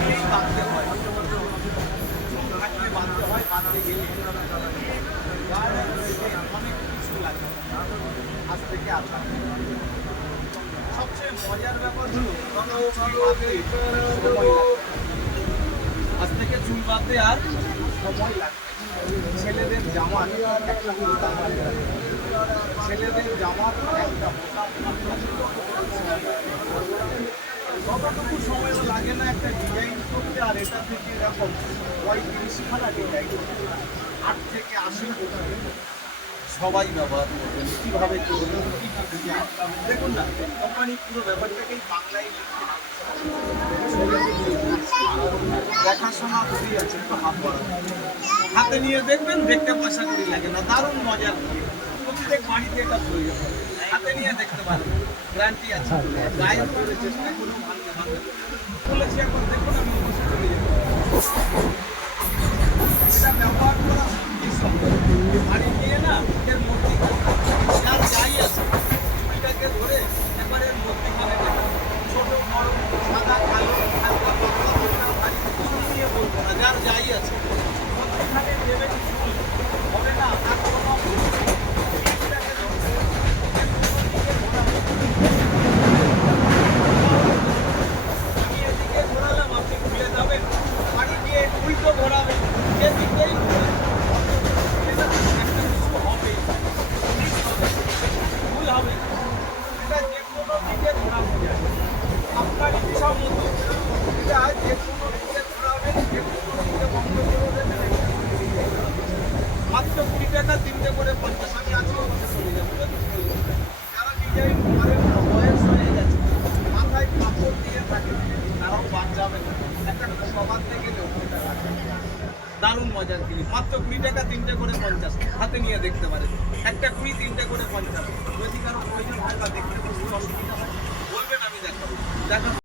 বাঁধতে বাঁধতে হয় বাঁধতে গেলে অনেক কিছু লাগে আজ থেকে আর সবচেয়ে মজার ব্যাপার হলো আজ থেকে চুল বাঁধতে আর সময় লাগে ছেলেদের জামার একটা আছে। ছেলেদের জামার একটা বোতাম কতটুকু লাগে না একটা ডিজাইন করতে আর এটা থেকে এরকম ডিজাইন আট থেকে আশি সবাই ব্যবহার করবেন কীভাবে করবেন কী দেখুন না কোম্পানি পুরো ব্যাপারটাকেই বাংলায় দেখাশোনা করি আছে একটু হাত বাড়ানো। হাতে নিয়ে দেখবেন দেখতে পয়সা করি লাগে না দারুণ মজার প্রত্যেক বাড়িতে এটা প্রয়োজন। হাতে নিয়ে দেখতে পারেন। গ্যারান্টি আছে। গায়ে করে চেষ্টা করুন ভাঙতে ভাঙতে উল্টো এটা একটা কিছু হবে ভুল হবে। এটা যে কোনো দিকে ঘোরানো আপনার ইচ্ছা মতো এটা যে কোনো দিকে ঘোরাবেন যে কোনো দিকে বন্ধ করে দেবেন। মাত্র কুড়ি টাকা তিনটে করে পঞ্চাশ আমি আজকে দারুণ মজার জিনিস মাত্র কুড়ি টাকা, তিনটে করে পঞ্চাশ। হাতে নিয়ে দেখতে পারেন একটা কুড়ি, তিনটে করে পঞ্চাশ। যদি কারও প্রয়োজন হয় বা দেখতে অসুবিধা হয় বলবেন, আমি দেখাবো। দেখাবো